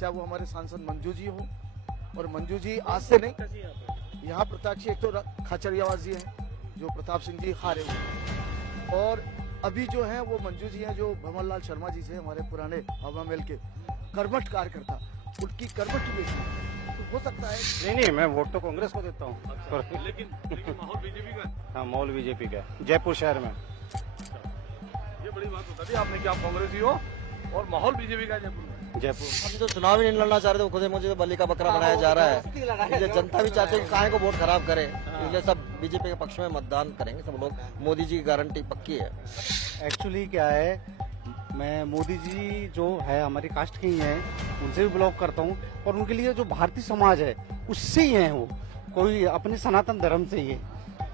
चाहे वो हमारे सांसद मंजू जी हो, और मंजू जी आज से नहीं, यहाँ प्रत्याशी एक तो खाचरियावास जी हैं जो प्रताप सिंह जी हारे हुए, और अभी जो है वो मंजू जी हैं जो भंवर लाल शर्मा जी से हमारे पुराने हवा महल के कर्मठ कार्यकर्ता, उनकी कर्मठ बेटी, तो हो सकता है। नहीं, मैं वोट तो कांग्रेस को देता हूँ। अच्छा, लेकिन माहौल बीजेपी का है। हाँ, माहौल बीजेपी का है जयपुर शहर में। ये बड़ी बात बता दी आपने कि आप कांग्रेसी हो और माहौल बीजेपी का है जयपुर में। जयपुर हम तो चुनाव ही नहीं लड़ना चाह रहे थे, खुद ही मुझे तो बलि का बकरा बनाया जा रहा है, इसलिए जनता भी चाहते हैं कि काहे को वोट खराब करे, इसलिए सब बीजेपी के पक्ष में मतदान करेंगे सब लोग। मोदी जी की गारंटी पक्की है। एक्चुअली क्या है, मैं मोदी जी जो है हमारी कास्ट के ही हैं, उनसे भी बिलोंग करता हूँ, और उनके लिए जो भारतीय समाज है उससे ही है, वो कोई अपने सनातन धर्म से ही है।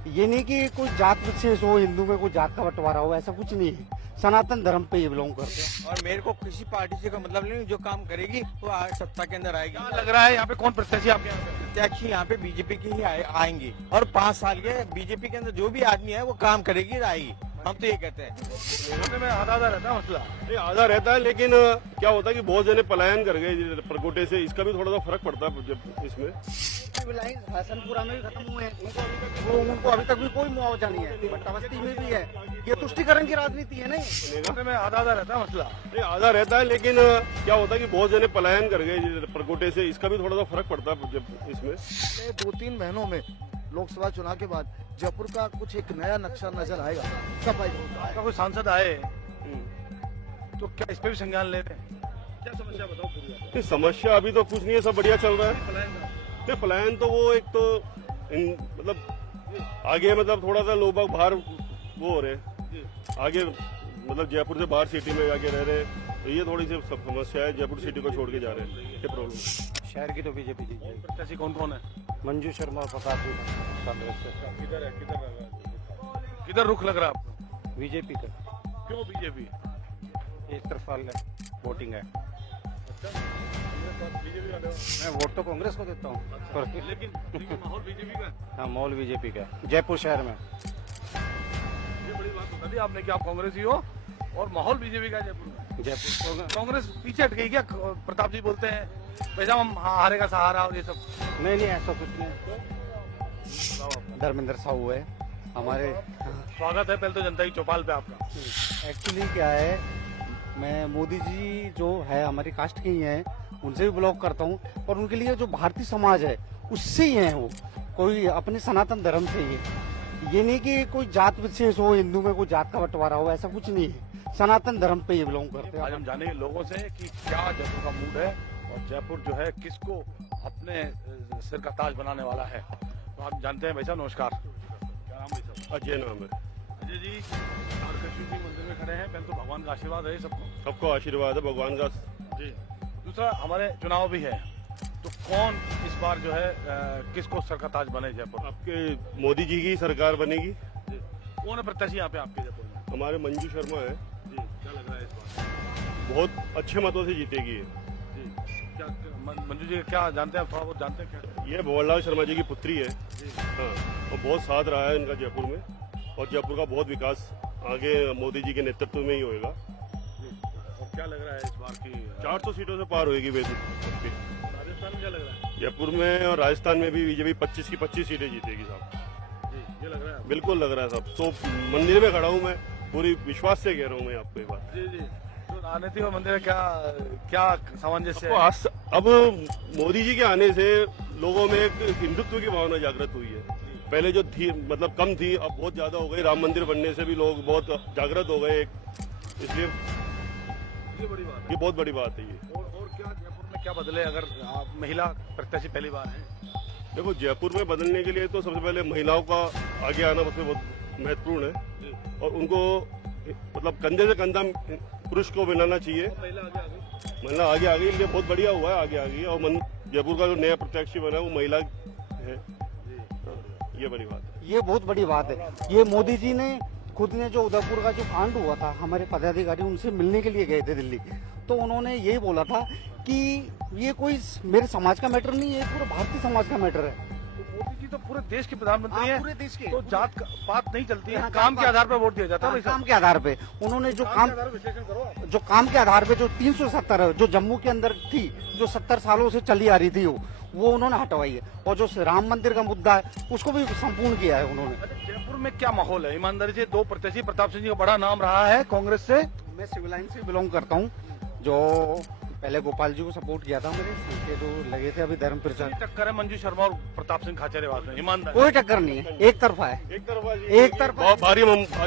ये नहीं कि कोई जात विशेष हो, हिंदू में कोई जात का बंटवारा हो, ऐसा कुछ नहीं है, सनातन धर्म पे ये बिलोंग करते हैं। और मेरे को किसी पार्टी से का मतलब नहीं, जो काम करेगी वो सत्ता के अंदर आएगी। क्या लग रहा है यहाँ पे कौन प्रत्याशी आपके यहाँ पे? प्रत्याशी यहाँ पे बीजेपी की ही आएंगी, और 5 साल के बीजेपी के अंदर जो भी आदमी है वो काम करेगी, आएगी, हम तो ये कहते हैं। होने में आधा रहता है मसला। नहीं, आधा रहता है, लेकिन क्या होता है कि बहुत जने पलायन कर गए परकोटे से, इसका भी थोड़ा सा फर्क पड़ता है जब इसमें। हसनपुरा में भी खत्म हुए हैं, उनको अभी तक भी कोई मुआवजा नहीं है, भट्टा बस्ती में भी है। ये तुष्टिकरण की राजनीति है नहीं। होने में आधा रहता है मसला। नहीं, आधा रहता है, लेकिन क्या होता है कि बहुत जने पलायन कर गए परकोटे से, इसका भी थोड़ा सा फर्क पड़ता है जब इसमें। 2-3 महीनों में लोकसभा चुनाव के बाद जयपुर का कुछ एक नया नक्शा नजर आएगा। सफाई आपका कोई सांसद आए तो क्या इस पे भी संज्ञान ले रहे हैं? क्या समस्या बताओ पूरी आप। नहीं, समस्या अभी तो कुछ नहीं है, सब बढ़िया चल रहा है। पलायन का। नहीं, पलायन तो वो एक तो मतलब आगे, मतलब थोड़ा सा लोग बाग बाहर वो हो रहे हैं आगे, मतलब जयपुर से बाहर सिटी में जाके रह रहे हैं, तो ये थोड़ी सी समस्या है, जयपुर सिटी को छोड़ के जा रहे हैं, ये प्रॉब्लम। शहर की तो बीजेपी जीत जाएगी। प्रत्याशी कौन कौन है? मंजू शर्मा और प्रताप जी कांग्रेस से। किधर है किधर रुख लग रहा है आपको? बीजेपी का क्यों बीजेपी? एक तरफा वोटिंग है। बीजेपी वाले हो? मैं वोट तो कांग्रेस को देता हूँ। लेकिन माहौल बीजेपी का है। हाँ, माहौल बीजेपी का है जयपुर शहर में। ये बड़ी बात बता दी आपने कि आप कांग्रेसी हो और माहौल बीजेपी का है जयपुर में। जयपुर कांग्रेस पीछे हट गई क्या? प्रताप जी बोलते हैं पैसा हम हारेगा सहारा और ये सब। नहीं, ऐसा कुछ नहीं। धर्मेंद्र साहू है हमारे। स्वागत है पहले तो जनता की चौपाल पे आपका। एक्चुअली क्या है, मैं मोदी जी जो है हमारी कास्ट के ही हैं, उनसे भी बिलोंग करता हूँ, और उनके लिए जो भारतीय समाज है उससे ही है, वो कोई अपने सनातन धर्म से ही है। ये नहीं कि कोई जात विशेष हो, हिंदू में कोई जात का बंटवारा हो, ऐसा कुछ नहीं है, सनातन धर्म पे ये बिलोंग करते आज हैं। हम जानेंगे लोगों से कि क्या जयपुर का मूड है और जयपुर जो है किसको अपने सिर का ताज बनाने वाला है। तो आप जानते हैं। भाई साहब नमस्कार, क्या नाम है साहब? अजय नाम है। अजय जी, तारकेश्वर जी मंदिर में खड़े हैं, पहले तो भगवान का आशीर्वाद है सबको। सबको आशीर्वाद है भगवान का। जी। दूसरा, हमारे चुनाव भी है, तो कौन इस बार जो है किसको सर का ताज बने जयपुर? आपके मोदी जी की सरकार बनेगी। जी। कौन है प्रत्याशी यहाँ पे आपके जयपुर में? हमारे मंजू शर्मा है, जी। क्या लग रहा है इस बार? बहुत अच्छे मतों से जीतेगी ये। जी। क्या मंजू जी क्या जानते हैं आप? थोड़ा बहुत जानते हैं क्या? ये भंवर लाल शर्मा जी की पुत्री है। जी। हाँ, और बहुत साथ रहा है इनका जयपुर में, और जयपुर का बहुत विकास आगे मोदी जी के नेतृत्व में ही होएगा। जी। और क्या लग रहा है इस बार की 400 सीटों से पार होएगी वैसे। राजस्थान में क्या लग रहा है? जयपुर में और राजस्थान में भी बीजेपी 25 की 25 सीटें जीतेगी साहब। जी। ये लग रहा है? बिल्कुल लग रहा है साहब। तो मंदिर में खड़ा हूँ मैं, पूरी विश्वास से कह रहा हूँ मैं आपको ये बात। जी। जी। तो राजनीति और मंदिर क्या क्या सामंजस्य तो है? अब मोदी जी के आने से लोगों में एक हिंदुत्व की भावना जागृत हुई है। पहले जो थी मतलब कम थी, अब बहुत ज्यादा हो गई। राम मंदिर बनने से भी लोग बहुत जागृत हो गए, इसलिए ये बड़ी बात ये बहुत बड़ी बात है ये। और क्या जयपुर में क्या बदले अगर आप महिला प्रत्याशी पहली बार हैं? देखो, जयपुर में बदलने के लिए तो सबसे पहले महिलाओं का आगे आना उसमें बहुत महत्वपूर्ण है, और उनको मतलब कंधे से कंधा पुरुष को मिलाना चाहिए। महिला आगे आ गई। महिला आगे आ गई, इसलिए बहुत बढ़िया हुआ है, आगे आ गई। और जयपुर का जो नया प्रत्याशी बना है वो महिला है। ये बड़ी बात है। ये बहुत बड़ी बात है। ये मोदी जी ने खुद ने जो उदयपुर का जो कांड हुआ था, हमारे पदाधिकारी उनसे मिलने के लिए गए थे दिल्ली, तो उन्होंने ये बोला था कि ये कोई मेरे समाज का मैटर नहीं है, ये पूरा भारतीय समाज का मैटर है। तो मोदी जी तो पूरे देश के प्रधानमंत्री हैं, पूरे देश के तो जात पात नहीं चलती है, हाँ, काम जात के आधार पर वोट दिया जाता है हाँ, भाई साहब। काम के आधार पे उन्होंने जो काम विश्लेषण करो आप। जो काम के आधार पे जो 370 जो जम्मू के अंदर थी, जो 70 सालों से चली आ रही थी वो उन्होंने हटवाई है। और जो राम मंदिर का मुद्दा है उसको भी संपूर्ण किया है उन्होंने। अच्छा, जयपुर में क्या माहौल है? ईमानदारी से 2 प्रत्याशी, प्रताप सिंह जी का बड़ा नाम रहा है कांग्रेस से। मैं सिविल लाइन से बिलोंग करता हूँ। जो पहले गोपाल जी को सपोर्ट किया था, मेरे संग के जो लगे थे अभी धर्म प्रचार, टक्कर है मंजू शर्मा और प्रताप सिंह खाचरियावास में, ईमानदार। कोई टक्कर नहीं है, एक तरफा है। एक तरफा बहुत भारी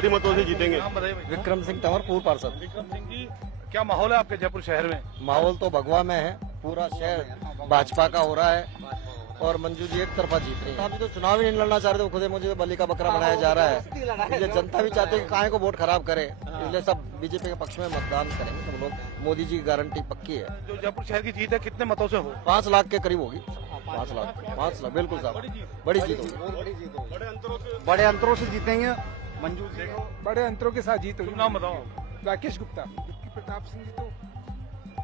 मतों से जीतेंगे। नाम बताइए भाई। विक्रम सिंह तंवर पूर्व पार्षद। विक्रम सिंह जी, क्या माहौल है आपके जयपुर शहर में? माहौल तो भगवा में है, पूरा शहर भाजपा का हो रहा है और मंजू जी एक तरफा जीत रही है। अभी तो चुनाव ही नहीं लड़ना चाह रहे थे, खुद ही मुझे बलि का बकरा बनाया जा रहा है। इसलिए जनता भी चाहती है कि काहे को वोट खराब करे, इसलिए सब बीजेपी के पक्ष में मतदान करेंगे सब लोग। मोदी जी की गारंटी पक्की है। जो जयपुर शहर की जीत है कितने मतों से हो? 5 लाख के करीब होगी। 5 लाख बिल्कुल साहब, बड़ी जीत होगी। बड़े अंतरों से जीतेंगे मंजू जी। बड़े अंतरों के साथ जीत होगी। नाम बताओ। राकेश गुप्ता। प्रताप सिंह जी तो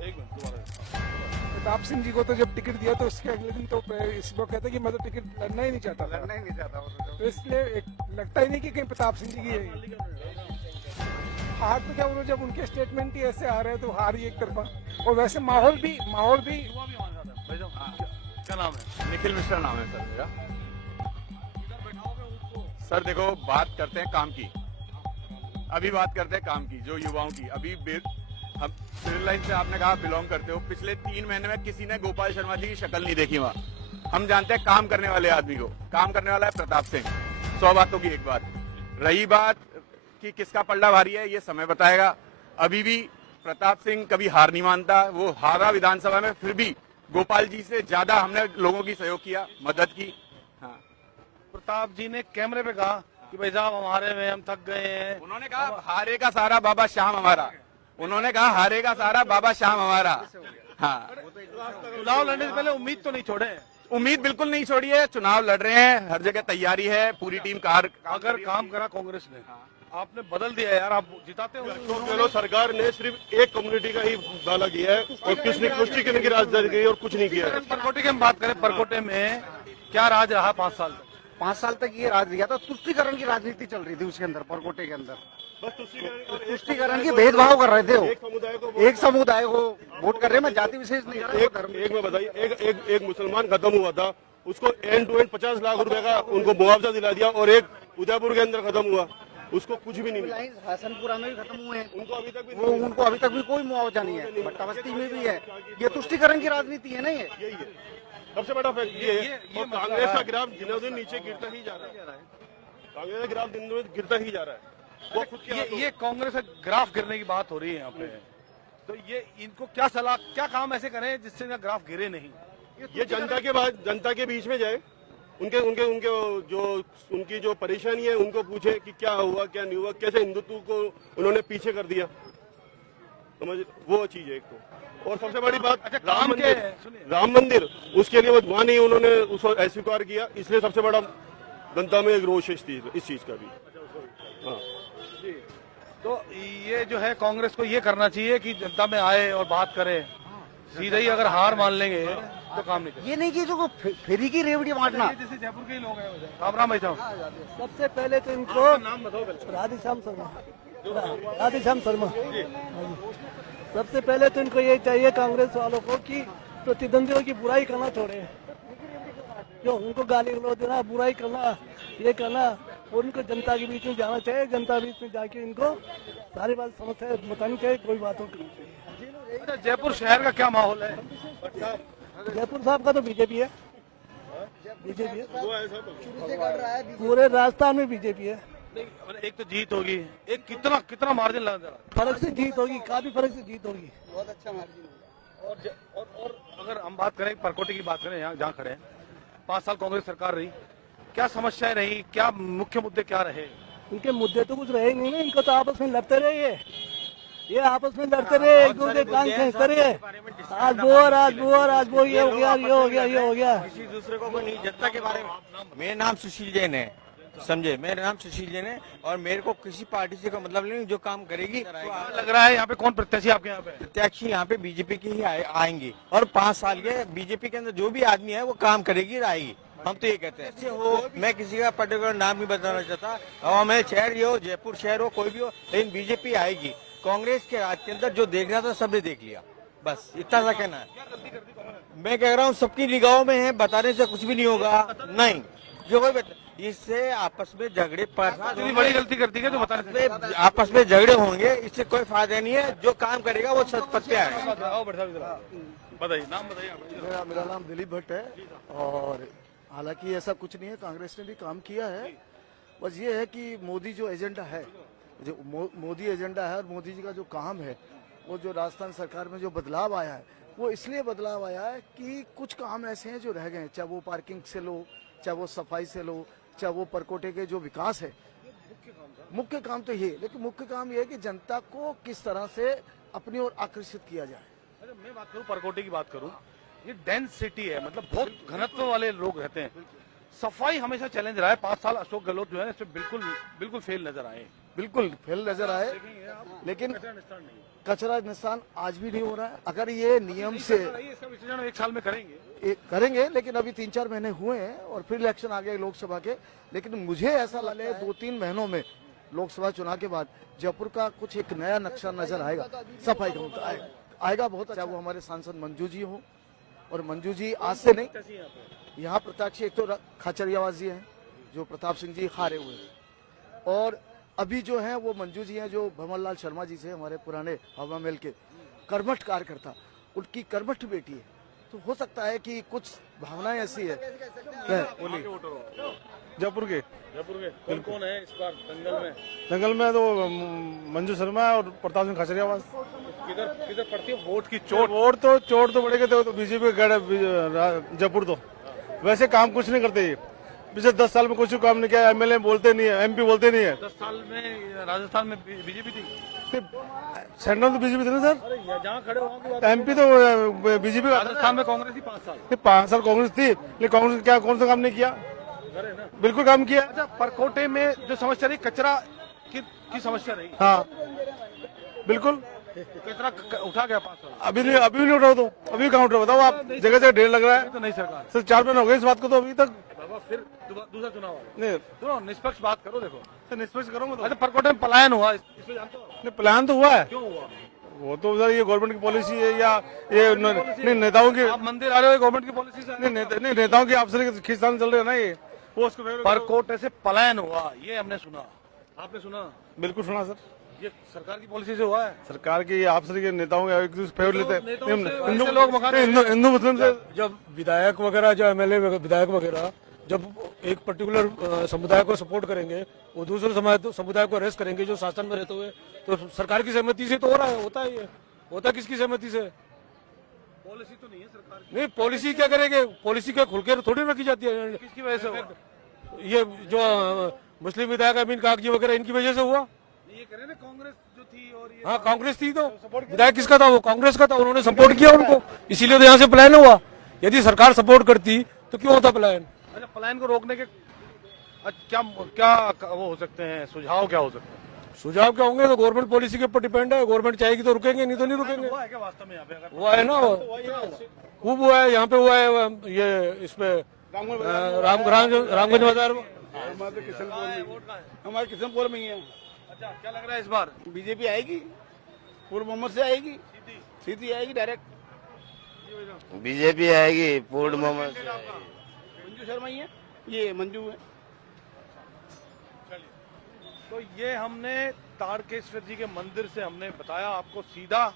एक मिनट दोबारा। प्रताप सिंह जी को तो जब टिकट दिया तो उसके अगले दिन तो इस लोग कहते कि मैं तो टिकट लड़ना ही नहीं चाहता था, लड़ना ही नहीं चाहता तो इसलिए लगता ही नहीं कि कहीं प्रताप सिंह जी की है। हार तो क्या, उन्होंने जब उनके स्टेटमेंट ही ऐसे आ रहे हैं तो हार ही एक तरफा। और वैसे माहौल भी भाई साहब, क्या नाम है? निखिल मिश्रा नाम है सर मेरा। सर देखो, बात करते हैं काम की। अभी बात करते हैं काम की, जो युवाओं की। अभी हम सिविल लाइन से आपने कहा बिलोंग करते हो, पिछले 3 महीने में किसी ने गोपाल शर्मा जी की शक्ल नहीं देखी वहाँ। हम जानते हैं काम करने वाले आदमी को। काम करने वाला है प्रताप सिंह। 100 बातों की एक बात। रही बात कि किसका पल्ला भारी है, ये समय बताएगा। अभी भी प्रताप सिंह कभी हार नहीं मानता। वो हारा विधानसभा में, फिर भी गोपाल जी से ज्यादा हमने लोगों की सहयोग किया, मदद की। हाँ, प्रताप जी ने कैमरे पे कहा कि भाई साहब हमारे में हम थक गए हैं। उन्होंने कहा हारे का सारा बाबा श्याम हमारा। उन्होंने कहा हारे का सारा बाबा श्याम हमारा। हाँ, चुनाव लड़ने से पहले उम्मीद तो नहीं छोड़े? उम्मीद बिल्कुल नहीं छोड़ी है। चुनाव लड़ रहे हैं, हर जगह तैयारी है, पूरी टीम कार। अगर काम करा कांग्रेस ने, आपने बदल दिया यार, आप जिताते हो। चलो, सरकार ने सिर्फ एक कम्युनिटी का ही दावा किया है और किसने पुष्टि करने की राजधानी की और कुछ नहीं किया है। परकोटे की हम बात करें, परकोटे में क्या राज रहा 5 साल तक? 5 साल तक ये राज दिया था। तुष्टिकरण की राजनीति चल रही थी उसके अंदर, परकोटे के अंदर। बस तुष्टिकरण की भेदभाव कर रहे थे वो। एक समुदाय को एक समुदाय को वोट कर रहे हैं, मैं जाति विशेष नहीं कर रहा, वो धर्म। एक में बताइए, एक मुसलमान खत्म हुआ था, उसको एंड टू एंड 50 लाख रुपए का उनको मुआवजा दिला दिया। और एक उदयपुर के अंदर खत्म हुआ, उसको कुछ भी नहीं मिला। हसनपुरा में भी खत्म हुए हैं, उनको अभी तक भी उनको अभी तक भी कोई मुआवजा नहीं है। भट्टा बस्ती में भी है। ये तुष्टिकरण की राजनीति है ना ये। यही है सबसे बड़ा फैक्ट ये है। और कांग्रेस का ग्राफ दिनों दिन नीचे गिरता ही जा रहा है। कांग्रेस का ग्राफ दिनों दिन गिरता ही जा रहा है। वो खुद के ये कांग्रेस का ग्राफ गिरने की बात हो रही है यहाँ पे, तो ये इनको क्या सलाह, क्या काम ऐसे करें जिससे इनका ग्राफ गिरे नहीं? ये जनता के बीच में जाए, उनके उनके उनके जो उनकी जो परेशानी है उनको पूछे कि क्या हुआ क्या नहीं हुआ, कैसे हिंदुत्व को उन्होंने पीछे कर दिया। समझ, वो चीज है एक तो। और सबसे बड़ी बात, अच्छा, राम मंदिर उसके लिए वहाँ नहीं उन्होंने उसको अस्वीकार किया, इसलिए सबसे बड़ा जनता में एक रोष है इस चीज का भी। हाँ, तो ये जो है कांग्रेस को ये करना चाहिए कि जनता में आए और बात करे। सीधे ही अगर हार मान लेंगे तो काम नहीं करेंगे। ये नहीं कि जो फेरी की रेवड़ी बांटना। जैसे जयपुर के ही लोग हैं। राम राम भाई साहब, सबसे पहले तो इनको नाम बताओ पहले। राधेश्याम शर्मा। राधेश्याम शर्मा। सबसे पहले तो इनको ये चाहिए कांग्रेस वालों को कि प्रतिद्वंदियों की बुराई करना छोड़े, जो उनको गाली गलौज देना, बुराई करना, ये करना, और उनको जनता के बीच में जाना चाहिए। जनता के बीच में जाके इनको सारी बात समस्या बतानी चाहिए, कोई बातों की। अच्छा, जयपुर शहर का क्या माहौल है? जयपुर साहब का तो बीजेपी है। बीजेपी है, पूरे राजस्थान में बीजेपी है। एक तो जीत होगी, एक कितना मार्जिन लगा, फर्क से जीत होगी, काफी फर्क से जीत होगी। बहुत अच्छा मार्जिन। और अगर हम बात करें परकोटे की बात करें, यहाँ जहाँ खड़े हैं, 5 साल कांग्रेस सरकार रही, क्या समस्याएं रही, क्या मुख्य मुद्दे क्या रहे? इनके मुद्दे तो कुछ रहे नहीं ना, इनको तो आपस में लड़ते रहे। ये आपस में लड़ते रहे, एक दूसरे टांग खींचते रहे। आज वो ये हो गया, ये हो गया, ये हो गया। किसी दूसरे को नहीं, जनता के बारे में। मेरा नाम सुशील जैन है, समझे, मेरा नाम सुशील जैन है और मेरे को किसी पार्टी से कोई मतलब नहीं, जो काम करेगी। तो लग रहा है यहाँ पे कौन प्रत्याशी आपके यहाँ पे? प्रत्याशी यहाँ पे बीजेपी की ही आएंगी और 5 साल के बीजेपी के अंदर जो भी आदमी है वो काम करेगी, आएगी। हम तो ये कहते हैं ऐसे हो, मैं किसी का पर्टिकुलर नाम नहीं बताना चाहता, और मैं शहर ही हो, जयपुर शहर हो, कोई भी हो, लेकिन बीजेपी आएगी। कांग्रेस के राज के अंदर जो देखना था सबने देख लिया, बस इतना सा कहना है। मैं कह रहा हूँ सबकी निगाहों में है, बताने से कुछ भी नहीं होगा, नहीं जो कोई इससे आपस में झगड़े इतनी बड़ी गलती करती है जो बताने आपस में झगड़े होंगे, इससे कोई फायदा नहीं है। जो काम करेगा वो सच पथ पे आएगा। बताइए, नाम बताइए। मेरा नाम दिलीप भट्ट है और हालांकि ऐसा कुछ नहीं है, कांग्रेस ने भी काम किया है। बस ये है कि मोदी जो एजेंडा है, जो मोदी एजेंडा है और मोदी जी का जो काम है, वो जो राजस्थान सरकार में जो बदलाव आया है, वो इसलिए बदलाव आया है कि कुछ काम ऐसे हैं जो रह गए हैं, चाहे वो पार्किंग से लो, चाहे वो सफाई से लो, चाहे वो परकोटे के जो विकास है। मुख्य काम तो ये, लेकिन मुख्य काम ये है कि जनता को किस तरह से अपनी ओर आकर्षित किया जाए। अच्छा, मैं बात करूं, परकोटे की बात करूं, ये डेंस सिटी है, मतलब बहुत घनत्व वाले लोग रहते हैं। सफाई हमेशा चैलेंज रहा है। 5 साल अशोक गहलोत जो है इसमें बिल्कुल फेल नजर आए, बिल्कुल फेल नजर आए, लेकिन कचरा निस्तारण आज भी नहीं हो रहा है। अगर ये नियम से इसका विसर्जन 1 साल में करेंगे, लेकिन अभी 3-4 महीने हुए हैं और फिर इलेक्शन आ गए लोकसभा के। लेकिन मुझे ऐसा लग रहा है 2-3 महीनों में लोकसभा चुनाव के बाद जयपुर का कुछ एक नया नक्शा नजर आएगा, सफाई का आएगा बहुत अच्छा। वो हमारे सांसद मंजू जी हो, और मंजू जी आज से नहीं, यहाँ प्रत्याशी एक तो खाचरियावास जी हैं जो प्रताप सिंह जी हारे हुए, और अभी जो है वो मंजू जी हैं जो भंवरलाल शर्मा जी से, हमारे पुराने हवा महल के कर्मठ कार्यकर्ता, उनकी कर्मठ बेटी है। तो हो सकता है कि कुछ भावनाएं ऐसी है। जयपुर के कौन है इस बार दंगल में तो मंजू शर्मा और प्रताप सिंह खाचरियावास। किधर पड़ती है वोट की चोट तो पड़ेगा तो बीजेपी का जयपुर तो वैसे काम कुछ नहीं करते ये। पिछले 10 साल में कुछ काम नहीं किया। एमएलए बोलते नहीं है, एमपी बोलते नहीं है। 10 साल में राजस्थान में बीजेपी थी, सेंट्रल तो बीजेपी थी ना सर, जहाँ खड़े हो एमपी तो बीजेपी। राजस्थान में कांग्रेस थी 5 साल। 5 साल कांग्रेस थी, लेकिन कांग्रेस क्या कौन सा काम नहीं किया? बिल्कुल काम किया। अच्छा, परकोटे में जो समस्या रही, कचरा की समस्या रही। हाँ बिल्कुल, कचरा उठा गया 5 साल। अभी भी नहीं उठाओ तो अभी कहाँ उठा? बताओ आप, जगह जगह ढेर लग रहा है। तो नहीं सरकार सर 4 महीने हो गए इस बात को, तो अभी तक बाबा फिर दूसरा चुनाव नहीं। सुनो, निष्पक्ष बात करो। देखो सर निष्पक्ष करूंगा तो। अच्छा, परकोटे में पलायन हुआ, इसमें जानते हो? नहीं, प्लान तो हुआ है। क्यों हुआ? वो तो सर ये गवर्नमेंट की पॉलिसी है या ये नहीं नेताओं की? आप मंदिर आ रहे हो गवर्नमेंट की पॉलिसी से? नहीं नेताओं की आपसे खींचतान चल रहे है ना ये, वो उसको परकोटे से पलायन हुआ, ये हमने सुना। आपने सुना? बिल्कुल सुना सर। ये सरकार की पॉलिसी से हुआ है। सरकार की आपसे के नेताओं के एक दूसरे फेवर लेते हैं। हिंदू मुस्लिम से जब विधायक वगैरह, जो एमएलए विधायक वगैरह जब एक पर्टिकुलर समुदाय को सपोर्ट करेंगे, वो दूसरे समुदाय को अरेस्ट करेंगे जो शासन में रहते हुए, तो सरकार की सहमति से तो हो रहा है, होता है। ये होता है किसकी सहमति से? पॉलिसी तो नहीं है सरकार की। नहीं, पॉलिसी क्या करेंगे? पॉलिसी क्या खुल के थोड़ी रखी जाती है? किसकी वजह से हुआ? ये जो मुस्लिम विधायक अमीन कागजी वगैरह, इनकी वजह से हुआ। ये कह रहे ना कांग्रेस जो थी, और ये हाँ, कांग्रेस थी तो विधायक किसका था? वो कांग्रेस का था, उन्होंने सपोर्ट किया उनको, इसीलिए तो यहाँ से पलायन हुआ। यदि सरकार सपोर्ट करती तो क्यों होता पलायन? अच्छा, पलायन को रोकने के क्या वो हो सकते हैं, सुझाव क्या हो सकते हैं? सुझाव क्या होंगे? तो गवर्नमेंट पॉलिसी के ऊपर डिपेंड है। गवर्नमेंट चाहेगी तो रुकेंगे, नहीं तो नहीं रुकेंगे। हुआ है क्या वास्तव में यहाँ पे? अगर हुआ है ना, खूब हुआ है यहाँ पे, हुआ है ये इसमें रामगंज बाजार में। हमारे किशनपुर में ही है। अच्छा, क्या लग रहा है इस बार? बीजेपी आएगी, पूर्व मोहम्मद से आएगी, सीधी आएगी डायरेक्ट। बीजेपी आएगी पूर्ण मोहम्मद से। मंजू शर्मा ही है, ये मंजू है। तो ये हमने तारकेश्वर जी के मंदिर से हमने बताया आपको, सीधा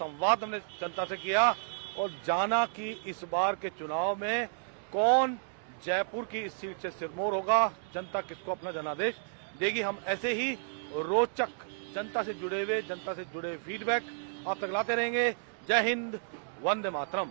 संवाद हमने जनता से किया और जाना कि इस बार के चुनाव में कौन जयपुर की इस सीट से सिरमौर होगा, जनता किसको अपना जनादेश देगी। हम ऐसे ही रोचक जनता से जुड़े फीडबैक आप तक लाते रहेंगे। जय हिंद, वंदे मातरम।